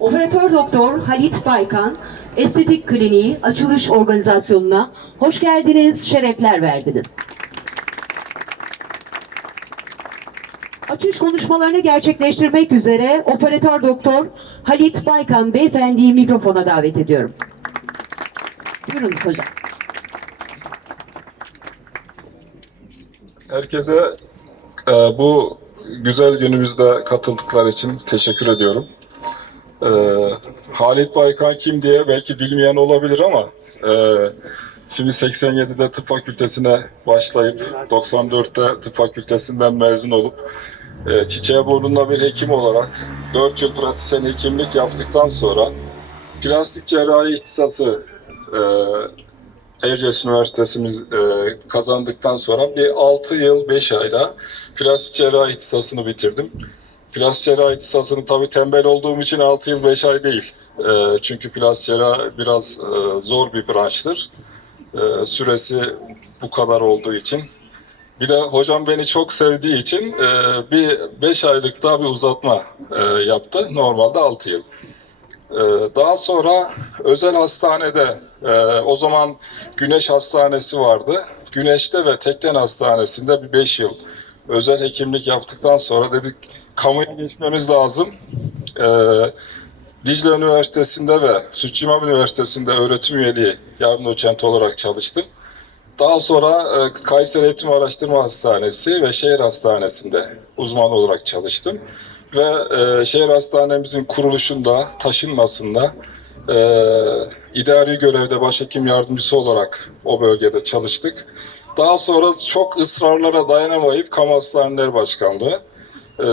Operatör Doktor Halit Baykan Estetik Kliniği açılış organizasyonuna hoş geldiniz, şerefler verdiniz. Açış konuşmalarını gerçekleştirmek üzere Operatör Doktor Halit Baykan Beyefendi'yi mikrofona davet ediyorum. Buyurunuz hocam. Herkese e, bu güzel günümüzde katıldıkları için teşekkür ediyorum. E, Halit Baykan kim diye belki bilmeyen olabilir ama e, şimdi 87'de tıp fakültesine başlayıp 94'te tıp fakültesinden mezun olup e, çiçeğe burnunda bir hekim olarak 4 yıl pratisyen hekimlik yaptıktan sonra plastik cerrahi ihtisası e, Erciyes Üniversitesi'miz e, kazandıktan sonra bir 6 yıl 5 ayda plastik cerrahi ihtisasını bitirdim. Plastik cerrahi ihtisasını tabii tembel olduğum için 6 yıl 5 ay değil. E, çünkü plastik cerrahi biraz e, zor bir branştır. E, süresi bu kadar olduğu için. Bir de hocam beni çok sevdiği için e, bir 5 aylık daha bir uzatma e, yaptı. Normalde 6 yıl. Ee, Daha sonra özel hastanede, e, o zaman Güneş Hastanesi vardı. Güneş'te ve Tekden Hastanesi'nde bir 5 yıl özel hekimlik yaptıktan sonra dedik kamuya geçmemiz lazım. Ee, Dicle Üniversitesi'nde ve Sütçü İmam Üniversitesi'nde öğretim üyeliği yardım doçent olarak çalıştım. Daha sonra e, Kayseri Eğitim Araştırma Hastanesi ve Şehir Hastanesi'nde uzman olarak çalıştım ve e, şehir hastanemizin kuruluşunda, taşınmasında e, idari görevde başhekim yardımcısı olarak o bölgede çalıştık. Daha sonra çok ısrarlara dayanamayıp Kamu Hastaneleri Başkanlığı. E,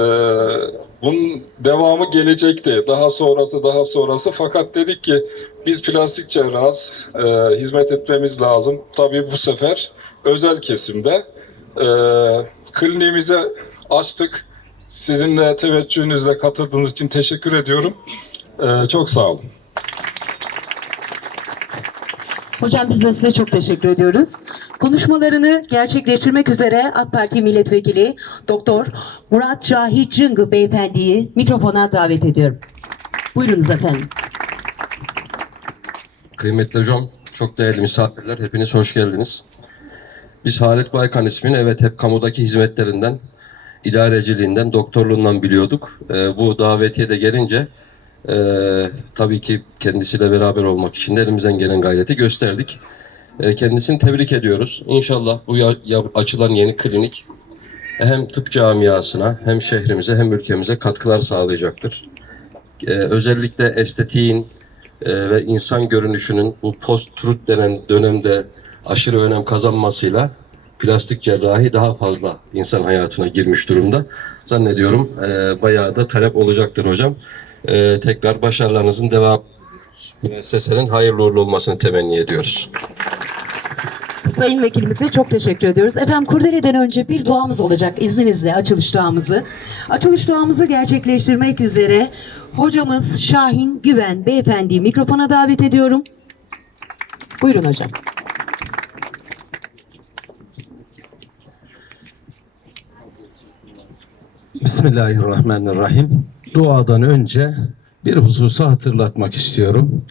bunun devamı gelecekti. Daha sonrası, daha sonrası. Fakat dedik ki biz plastik cerrahız, e, hizmet etmemiz lazım. Tabii bu sefer özel kesimde e, kliniğimize açtık. Sizin de teveccühünüzle katıldığınız için teşekkür ediyorum. Ee, çok sağ olun. Hocam biz de size çok teşekkür ediyoruz. Konuşmalarını gerçekleştirmek üzere AK Parti Milletvekili Doktor Murat Cahit Cıngı Beyefendi'yi mikrofona davet ediyorum. Buyurunuz efendim. Kıymetli hocam, çok değerli misafirler, hepiniz hoş geldiniz. Biz Halit Baykan ismini evet hep kamudaki hizmetlerinden, idareciliğinden, doktorluğundan biliyorduk. Ee, bu davetiye de gelince e, tabii ki kendisiyle beraber olmak için de elimizden gelen gayreti gösterdik. E, kendisini tebrik ediyoruz. İnşallah bu ya- ya- açılan yeni klinik hem tıp camiasına hem şehrimize hem ülkemize katkılar sağlayacaktır. E, özellikle estetiğin, e, ve insan görünüşünün bu post-truth denen dönemde aşırı önem kazanmasıyla plastik cerrahi daha fazla insan hayatına girmiş durumda. Zannediyorum e, bayağı da talep olacaktır hocam. E, tekrar başarılarınızın devam müessesenin hayırlı uğurlu olmasını temenni ediyoruz. Sayın Vekilimize çok teşekkür ediyoruz. Efendim kurdeleden önce bir duamız olacak izninizle açılış duamızı. Açılış duamızı gerçekleştirmek üzere hocamız Şahin Güven Beyefendi'yi mikrofona davet ediyorum. Buyurun hocam. Bismillahirrahmanirrahim. Duadan önce bir hususu hatırlatmak istiyorum.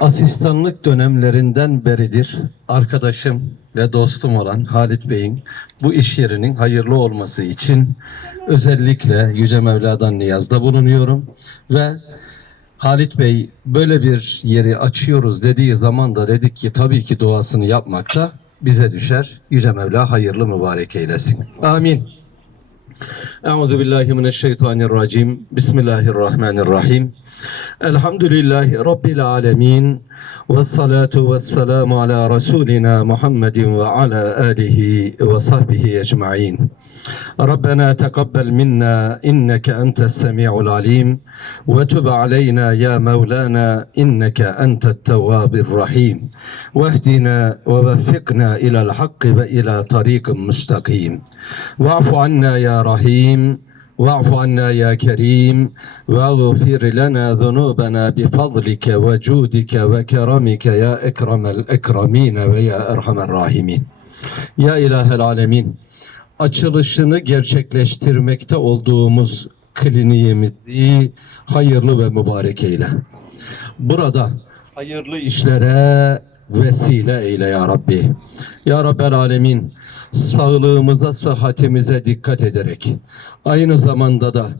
Asistanlık dönemlerinden beridir arkadaşım ve dostum olan Halit Bey'in bu iş yerinin hayırlı olması için özellikle Yüce Mevla'dan niyazda bulunuyorum ve Halit Bey böyle bir yeri açıyoruz dediği zaman da dedik ki tabii ki duasını yapmak da bize düşer. Yüce Mevla hayırlı mübarek eylesin. Amin. Euzu billahi mineşşeytanirracim. Bismillahirrahmanirrahim. Elhamdülillahi rabbil alamin. Ves salatu vesselamu ala rasulina Muhammedin ve ala alihi ve sahbihi ecmaîn. ربنا تقبل منا إنك أنت السميع العليم وتب علينا يا مولانا إنك أنت التواب الرحيم. واهدنا ووفقنا إلى الحق وإلى طريق مستقيم. واعف عنا يا رحيم واعف عنا يا كريم واغفر لنا ذنوبنا بفضلك وجودك وكرمك يا أكرم الأكرمين ويا أرحم الراحمين. Ya İlahel Alemin, açılışını gerçekleştirmekte olduğumuz kliniğimizi hayırlı ve mübarek eyle. Burada hayırlı işlere vesile eyle ya Rabbi. Ya Rabbel Alemin sağlığımıza, sıhhatimize dikkat ederek aynı zamanda da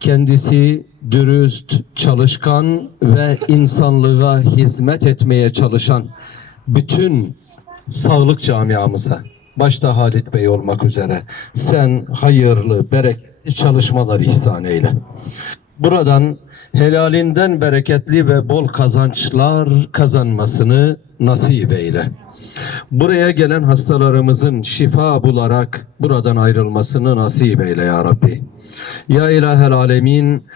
kendisi dürüst, çalışkan ve insanlığa hizmet etmeye çalışan bütün sağlık camiamıza, başta Halit Bey olmak üzere sen hayırlı, bereketli çalışmalar ihsan eyle. Buradan helalinden bereketli ve bol kazançlar kazanmasını nasip eyle. Buraya gelen hastalarımızın şifa bularak buradan ayrılmasını nasip eyle ya Rabbi. Ya ilahel alemin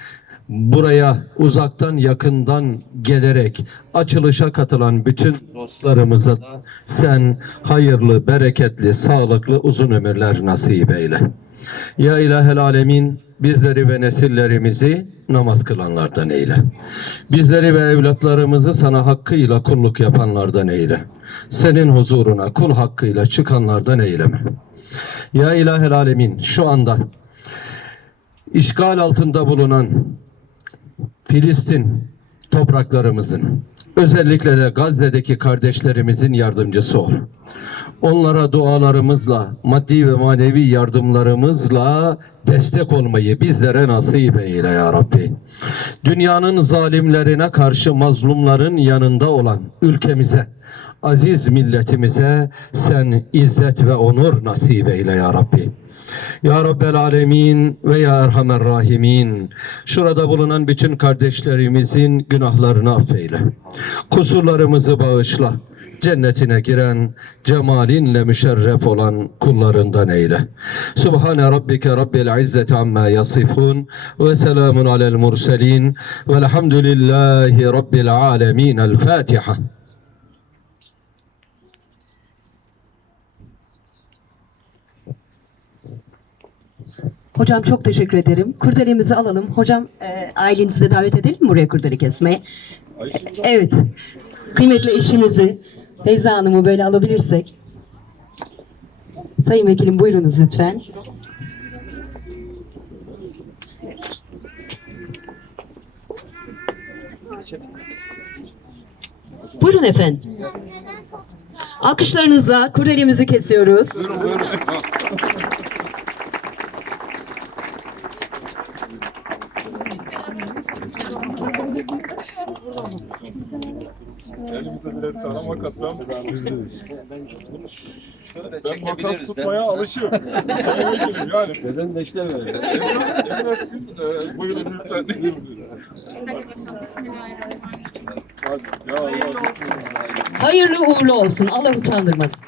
buraya uzaktan yakından gelerek açılışa katılan bütün dostlarımıza da sen hayırlı, bereketli, sağlıklı uzun ömürler nasip eyle. Ya ilahel alemin bizleri ve nesillerimizi namaz kılanlardan eyle. Bizleri ve evlatlarımızı sana hakkıyla kulluk yapanlardan eyle. Senin huzuruna kul hakkıyla çıkanlardan eyleme. Ya ilahel alemin şu anda işgal altında bulunan Filistin topraklarımızın özellikle de Gazze'deki kardeşlerimizin yardımcısı ol. Onlara dualarımızla, maddi ve manevi yardımlarımızla destek olmayı bizlere nasip eyle ya Rabbi. Dünyanın zalimlerine karşı mazlumların yanında olan ülkemize, aziz milletimize sen izzet ve onur nasip eyle ya Rabbi. Ya Rabbel Alemin ve Ya Erhamer Rahimin. Şurada bulunan bütün kardeşlerimizin günahlarını affeyle. Kusurlarımızı bağışla. Cennetine giren, cemalinle müşerref olan kullarından eyle. Subhane Rabbike Rabbil İzzeti amma yasifun ve selamun alel murselin velhamdülillahi Rabbil alemin. El Fatiha. Hocam çok teşekkür ederim. Kurdelemizi alalım. Hocam e, ailenizi de davet edelim mi buraya kurdele kesmeye? E, evet. Kıymetli eşinizi, Feyza Hanım'ı böyle alabilirsek. Sayın Vekilim buyurunuz lütfen. Buyurun efendim. Alkışlarınızla kurdelemizi kesiyoruz. Elimizde birer tane makas. Ben, ben makas tutmaya alışıyorum. Sayın Vekilim yani. Neden de işte böyle. Esas siz e, buyurun lütfen. Hayırlı uğurlu olsun. Allah utandırmasın.